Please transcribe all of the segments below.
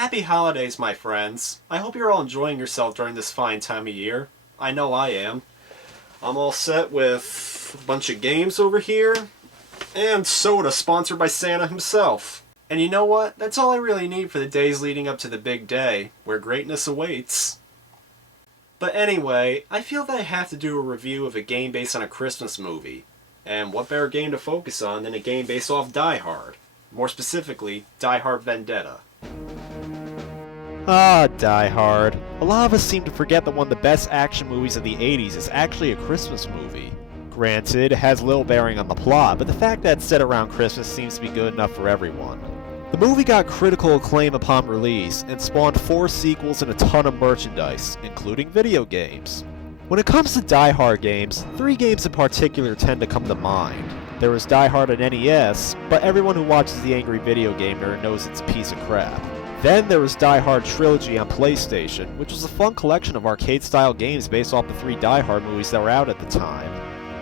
Happy holidays, my friends. I hope you're all enjoying yourself during this fine time of year. I know I am. I'm all set with a bunch of games over here, and soda sponsored by Santa himself. And you know what? That's all I really need for the days leading up to the big day, where greatness awaits. But anyway, I feel that I have to do a review of a game based on a Christmas movie. And what better game to focus on than a game based off Die Hard? More specifically, Die Hard Vendetta. Ah, Die Hard. A lot of us seem to forget that one of the best action movies of the 80s is actually a Christmas movie. Granted, it has little bearing on the plot, but the fact that it's set around Christmas seems to be good enough for everyone. The movie got critical acclaim upon release, and spawned 4 sequels and a ton of merchandise, including video games. When it comes to Die Hard games, 3 games in particular tend to come to mind. There was Die Hard on NES, but everyone who watches the Angry Video Game Nerd knows it's a piece of crap. Then there was Die Hard Trilogy on PlayStation, which was a fun collection of arcade-style games based off the 3 Die Hard movies that were out at the time.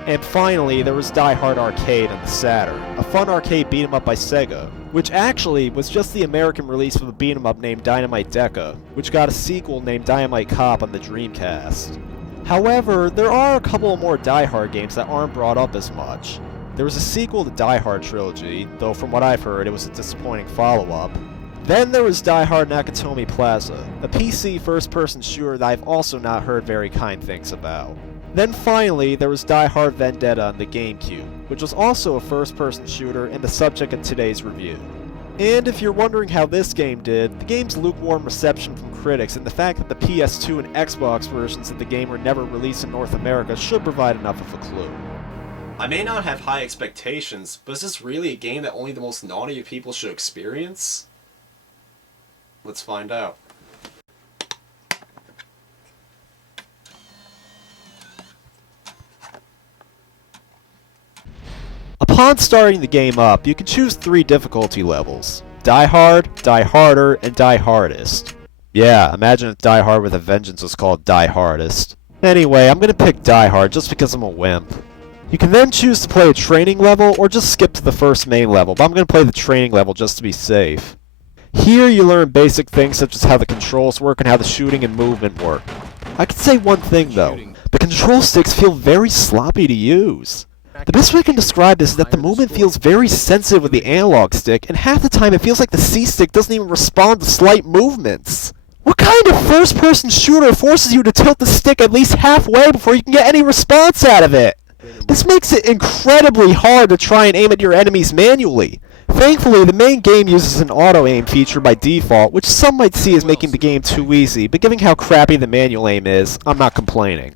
And finally, there was Die Hard Arcade on the Saturn, a fun arcade beat-em-up by Sega, which actually was just the American release of a beat-em-up named Dynamite Decca, which got a sequel named Dynamite Cop on the Dreamcast. However, there are a couple of more Die Hard games that aren't brought up as much. There was a sequel to Die Hard Trilogy, though from what I've heard it was a disappointing follow-up. Then there was Die Hard Nakatomi Plaza, a PC first-person shooter that I've also not heard very kind things about. Then finally, there was Die Hard Vendetta on the GameCube, which was also a first-person shooter and the subject of today's review. And if you're wondering how this game did, the game's lukewarm reception from critics and the fact that the PS2 and Xbox versions of the game were never released in North America should provide enough of a clue. I may not have high expectations, but is this really a game that only the most naughty of people should experience? Let's find out. Upon starting the game up, you can choose 3 difficulty levels: Die Hard, Die Harder, and Die Hardest. Yeah, imagine if Die Hard with a Vengeance was called Die Hardest. Anyway, I'm gonna pick Die Hard just because I'm a wimp. You can then choose to play a training level or just skip to the first main level, but I'm gonna play the training level just to be safe. Here you learn basic things such as how the controls work and how the shooting and movement work. I can say one thing though, the control sticks feel very sloppy to use. The best way I can describe this is that the movement feels very sensitive with the analog stick, and half the time it feels like the C-stick doesn't even respond to slight movements. What kind of first-person shooter forces you to tilt the stick at least halfway before you can get any response out of it? This makes it incredibly hard to try and aim at your enemies manually. Thankfully, the main game uses an auto-aim feature by default, which some might see as making the game too easy, but given how crappy the manual aim is, I'm not complaining.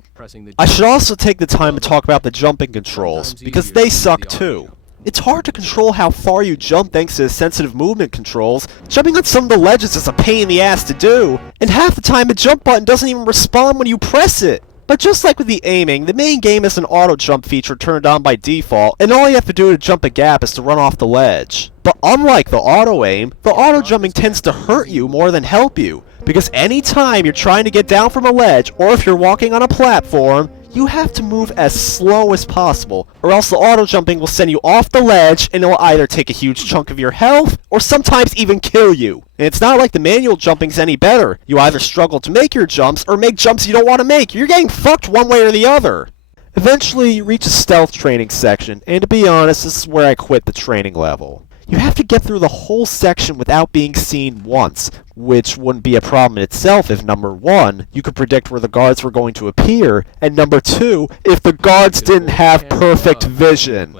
I should also take the time to talk about the jumping controls, because they suck too. It's hard to control how far you jump thanks to the sensitive movement controls. Jumping on some of the ledges is a pain in the ass to do, and half the time the jump button doesn't even respond when you press it. But just like with the aiming, the main game has an auto-jump feature turned on by default, and all you have to do to jump a gap is to run off the ledge. But unlike the auto-aim, the auto-jumping tends to hurt you more than help you, because anytime you're trying to get down from a ledge, or if you're walking on a platform, you have to move as slow as possible, or else the auto-jumping will send you off the ledge, and it will either take a huge chunk of your health, or sometimes even kill you. And it's not like the manual jumping's any better. You either struggle to make your jumps, or make jumps you don't want to make. You're getting fucked one way or the other. Eventually, you reach a stealth training section, and to be honest, this is where I quit the training level. You have to get through the whole section without being seen once, which wouldn't be a problem in itself if number 1, you could predict where the guards were going to appear, and number 2, if the guards didn't have perfect vision.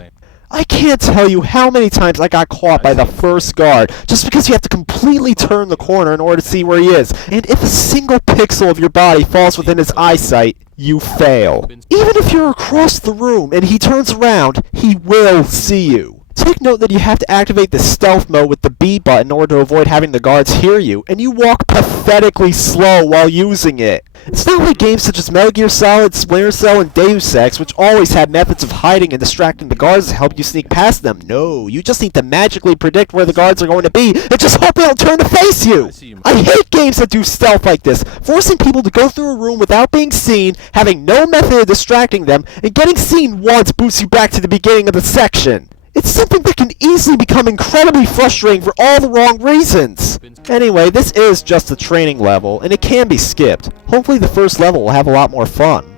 I can't tell you how many times I got caught by the first guard, just because you have to completely turn the corner in order to see where he is, and if a single pixel of your body falls within his eyesight, you fail. Even if you're across the room and he turns around, he will see you. Take note that you have to activate the stealth mode with the B button in order to avoid having the guards hear you, and you walk pathetically slow while using it. It's not like games such as Metal Gear Solid, Splinter Cell, and Deus Ex, which always had methods of hiding and distracting the guards to help you sneak past them. No, you just need to magically predict where the guards are going to be, and just hope they don't turn to face you! I hate games that do stealth like this, forcing people to go through a room without being seen, having no method of distracting them, and getting seen once boosts you back to the beginning of the section. It's something that can easily become incredibly frustrating for all the wrong reasons. Anyway, this is just a training level, and it can be skipped. Hopefully the first level will have a lot more fun.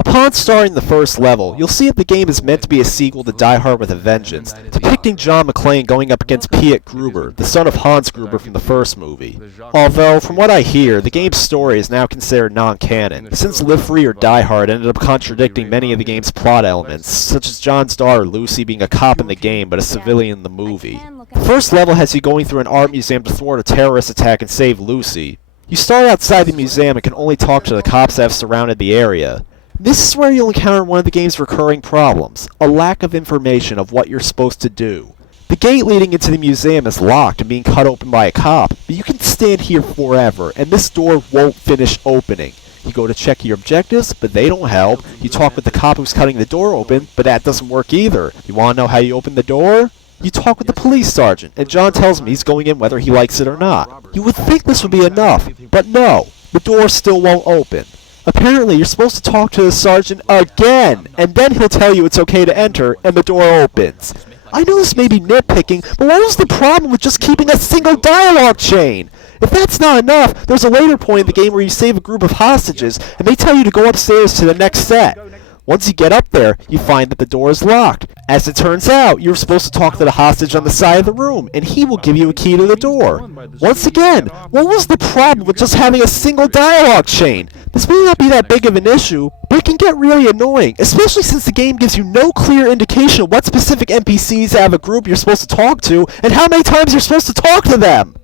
Upon starting the first level, you'll see that the game is meant to be a sequel to Die Hard with a Vengeance, depicting John McClane going up against Piet Gruber, the son of Hans Gruber from the first movie. Although, from what I hear, the game's story is now considered non-canon, since Live Free or Die Hard ended up contradicting many of the game's plot elements, such as John's daughter Lucy being a cop in the game but a civilian in the movie. The first level has you going through an art museum to thwart a terrorist attack and save Lucy. You start outside the museum and can only talk to the cops that have surrounded the area. This is where you'll encounter one of the game's recurring problems, a lack of information of what you're supposed to do. The gate leading into the museum is locked and being cut open by a cop, but you can stand here forever, and this door won't finish opening. You go to check your objectives, but they don't help. You talk with the cop who's cutting the door open, but that doesn't work either. You want to know how you open the door? You talk with the police sergeant, and John tells him he's going in whether he likes it or not. You would think this would be enough, but no, the door still won't open. Apparently, you're supposed to talk to the sergeant again, and then he'll tell you it's okay to enter, and the door opens. I know this may be nitpicking, but what was the problem with just keeping a single dialogue chain? If that's not enough, there's a later point in the game where you save a group of hostages, and they tell you to go upstairs to the next set. Once you get up there, you find that the door is locked. As it turns out, you're supposed to talk to the hostage on the side of the room, and he will give you a key to the door. Once again, what was the problem with just having a single dialogue chain? This may not be that big of an issue, but it can get really annoying, especially since the game gives you no clear indication of what specific NPCs have a group you're supposed to talk to, and how many times you're supposed to talk to them.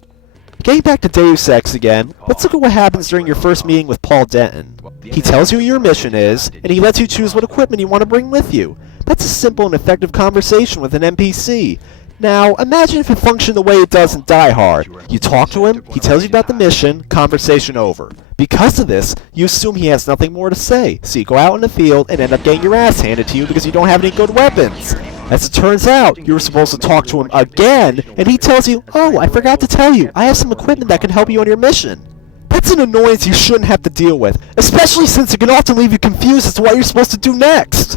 Getting back to Deus Ex again, let's look at what happens during your first meeting with Paul Denton. He tells you what your mission is, and he lets you choose what equipment you want to bring with you. That's a simple and effective conversation with an NPC. Now, imagine if it functioned the way it does in Die Hard. You talk to him, he tells you about the mission, conversation over. Because of this, you assume he has nothing more to say, so you go out in the field and end up getting your ass handed to you because you don't have any good weapons. As it turns out, you were supposed to talk to him again, and he tells you, "Oh, I forgot to tell you, I have some equipment that can help you on your mission." That's an annoyance you shouldn't have to deal with, especially since it can often leave you confused as to what you're supposed to do next.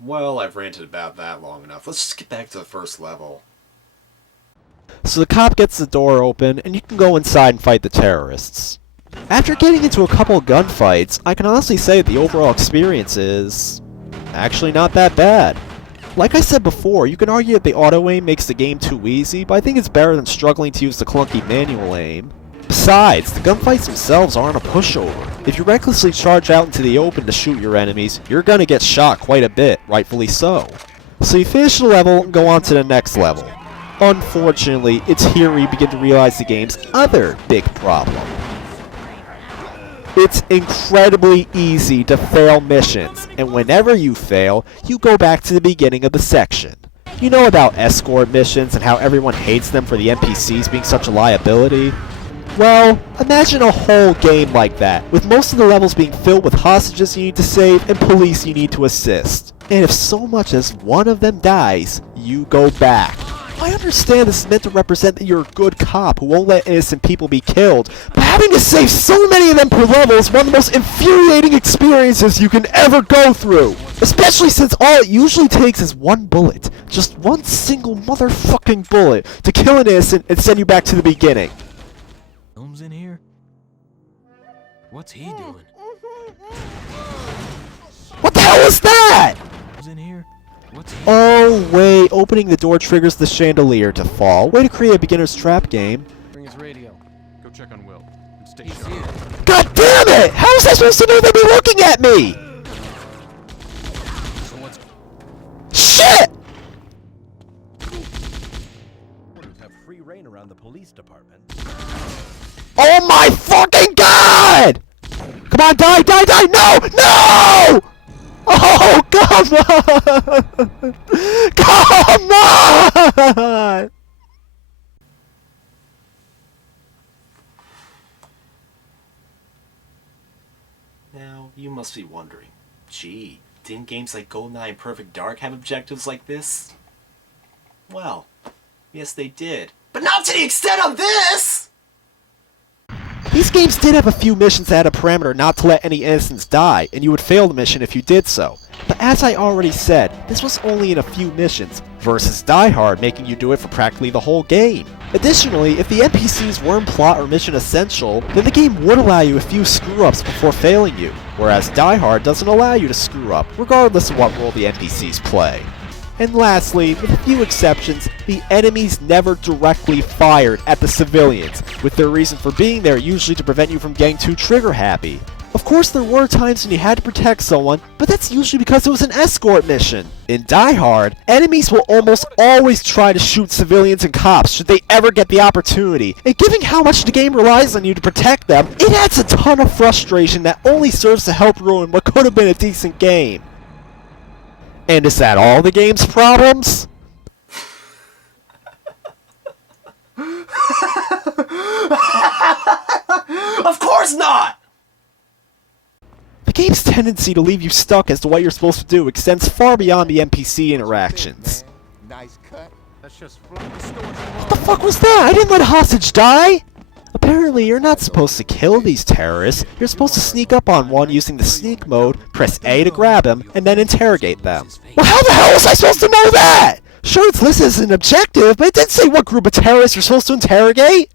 Well, I've ranted about that long enough. Let's just get back to the first level. So the cop gets the door open, and you can go inside and fight the terrorists. After getting into a couple of gunfights, I can honestly say that the overall experience is actually not that bad. Like I said before, you can argue that the auto-aim makes the game too easy, but I think it's better than struggling to use the clunky manual aim. Besides, the gunfights themselves aren't a pushover. If you recklessly charge out into the open to shoot your enemies, you're gonna get shot quite a bit, rightfully so. So you finish the level and go on to the next level. Unfortunately, it's here where you begin to realize the game's other big problem. It's incredibly easy to fail missions, and whenever you fail, you go back to the beginning of the section. You know about escort missions and how everyone hates them for the NPCs being such a liability? Well, imagine a whole game like that, with most of the levels being filled with hostages you need to save and police you need to assist. And if so much as one of them dies, you go back. I understand this is meant to represent that you're a good cop who won't let innocent people be killed, but having to save so many of them per level is one of the most infuriating experiences you can ever go through. Especially since all it usually takes is one bullet, just one single motherfucking bullet, to kill an innocent and send you back to the beginning. Holmes in here? What's he doing? What the hell is that? Holmes in here? What's he Oh wait, opening the door triggers the chandelier to fall. Way to create a beginner's trap game. Bring his radio. Go check on Will and stay He's sharp. here. God damn it! How is I supposed to know they'd be looking at me? So what's Shit! Have free reign around the police department. Oh my fucking god! Come on, die, die, die! No! No! Oh, come on! Come on! Now, you must be wondering, gee, didn't games like GoldenEye and Perfect Dark have objectives like this? Well, yes they did. But not to the extent of this! These games did have a few missions that had a parameter not to let any innocents die, and you would fail the mission if you did so. But But as I already said, this was only in a few missions, versus Die Hard making you do it for practically the whole game. Additionally, if the NPCs weren't plot or mission essential, then the game would allow you a few screw-ups before failing you, whereas Die Hard doesn't allow you to screw up, regardless of what role the NPCs play. And lastly, with a few exceptions, the enemies never directly fired at the civilians, with their reason for being there usually to prevent you from getting too trigger-happy. Of course, there were times when you had to protect someone, but that's usually because it was an escort mission. In Die Hard, enemies will almost always try to shoot civilians and cops should they ever get the opportunity, and given how much the game relies on you to protect them, it adds a ton of frustration that only serves to help ruin what could have been a decent game. And is that all the game's problems? Of course not! The game's tendency to leave you stuck as to what you're supposed to do extends far beyond the NPC interactions. Nice cut. That's just flat distortion. What the fuck was that? I didn't let a hostage die! Apparently, you're not supposed to kill these terrorists. You're supposed to sneak up on one using the sneak mode, press A to grab him, and then interrogate them. Well, how the hell was I supposed to know that? Sure, it's listed as an objective, but it didn't say what group of terrorists you're supposed to interrogate.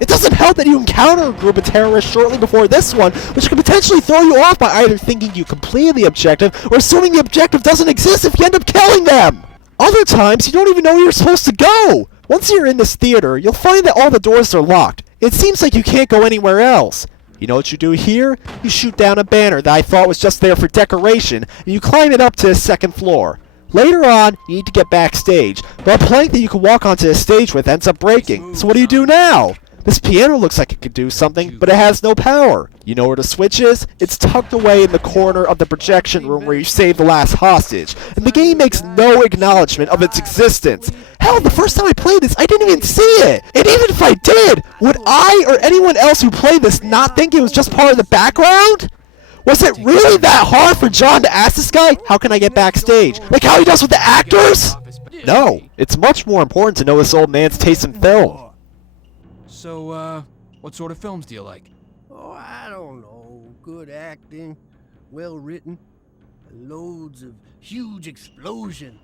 It doesn't help that you encounter a group of terrorists shortly before this one, which could potentially throw you off by either thinking you completed the objective or assuming the objective doesn't exist if you end up killing them. Other times, you don't even know where you're supposed to go. Once you're in this theater, you'll find that all the doors are locked. It seems like you can't go anywhere else. You know what you do here? You shoot down a banner that I thought was just there for decoration, and you climb it up to the second floor. Later on, you need to get backstage, but a plank that you can walk onto the stage with ends up breaking. So what do you do now? This piano looks like it could do something, but it has no power. You know where the switch is? It's tucked away in the corner of the projection room where you saved the last hostage, and the game makes no acknowledgement of its existence. Hell, the first time I played this, I didn't even see it! And even if I did, would I or anyone else who played this not think it was just part of the background? Was it really that hard for John to ask this guy, how can I get backstage? Like how he does with the actors? No, it's much more important to know this old man's taste in film. So, what sort of films do you like? Oh, I don't know. Good acting, well written, loads of huge explosion.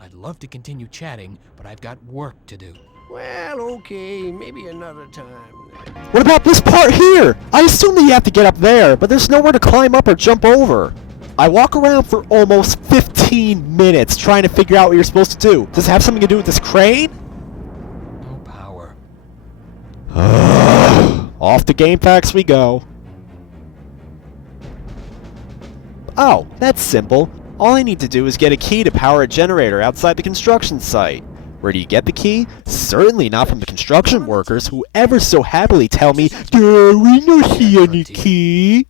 I'd love to continue chatting, but I've got work to do. Well, okay, maybe another time. What about this part here? I assume that you have to get up there, but there's nowhere to climb up or jump over. I walk around for almost 15 minutes trying to figure out what you're supposed to do. Does it have something to do with this crane? No power. Off to GameFAQs we go. Oh, that's simple. All I need to do is get a key to power a generator outside the construction site. Where do you get the key? Certainly not from the construction workers who ever so happily tell me, we don't see any key.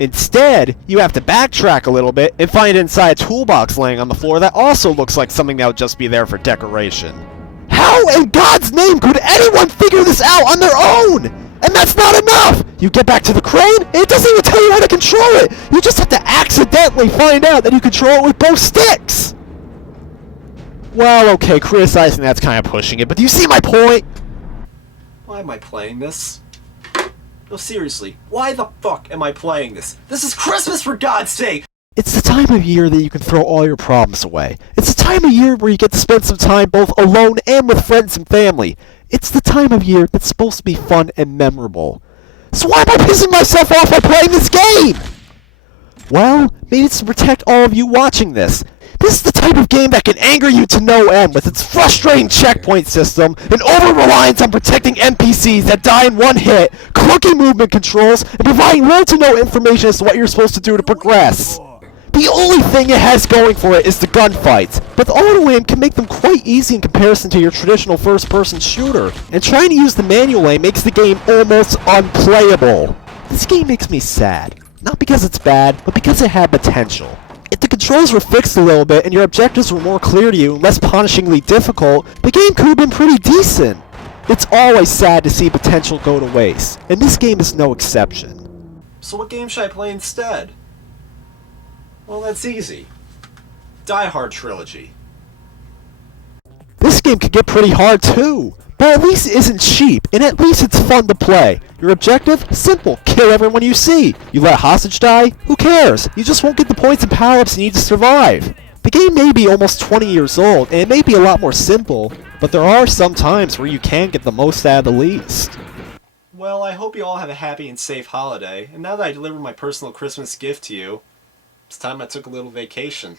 Instead, you have to backtrack a little bit and find it inside a toolbox laying on the floor that also looks like something that would just be there for decoration. How in God's name could anyone figure this out on their own? And that's not enough! You get back to the crane, and it doesn't even tell you how to control it! You just have to accidentally find out that you control it with both sticks! Well, okay, criticizing that's kind of pushing it, but do you see my point? Why am I playing this? No, seriously, why the fuck am I playing this? This is Christmas, for God's sake! It's the time of year that you can throw all your problems away. It's the time of year where you get to spend some time both alone and with friends and family. It's the time of year that's supposed to be fun and memorable. So why am I pissing myself off by playing this game? Well, maybe it's to protect all of you watching this. This is the type of game that can anger you to no end with its frustrating checkpoint system, and over-reliance on protecting NPCs that die in one hit, clunky movement controls, and providing little to no information as to what you're supposed to do to progress. The only thing it has going for it is the gunfights, but the auto-aim can make them quite easy in comparison to your traditional first-person shooter, and trying to use the manual aim makes the game almost unplayable. This game makes me sad. Not because it's bad, but because it had potential. If the controls were fixed a little bit and your objectives were more clear to you and less punishingly difficult, the game could have been pretty decent. It's always sad to see potential go to waste, and this game is no exception. So what game should I play instead? Well, that's easy. Die Hard Trilogy. This game could get pretty hard too, but at least it isn't cheap, and at least it's fun to play. Your objective? Simple. Kill everyone you see. You let a hostage die? Who cares? You just won't get the points and power-ups you need to survive. The game may be almost 20 years old, and it may be a lot more simple, but there are some times where you can get the most out of the least. Well, I hope you all have a happy and safe holiday, and now that I delivered my personal Christmas gift to you, it's time I took a little vacation.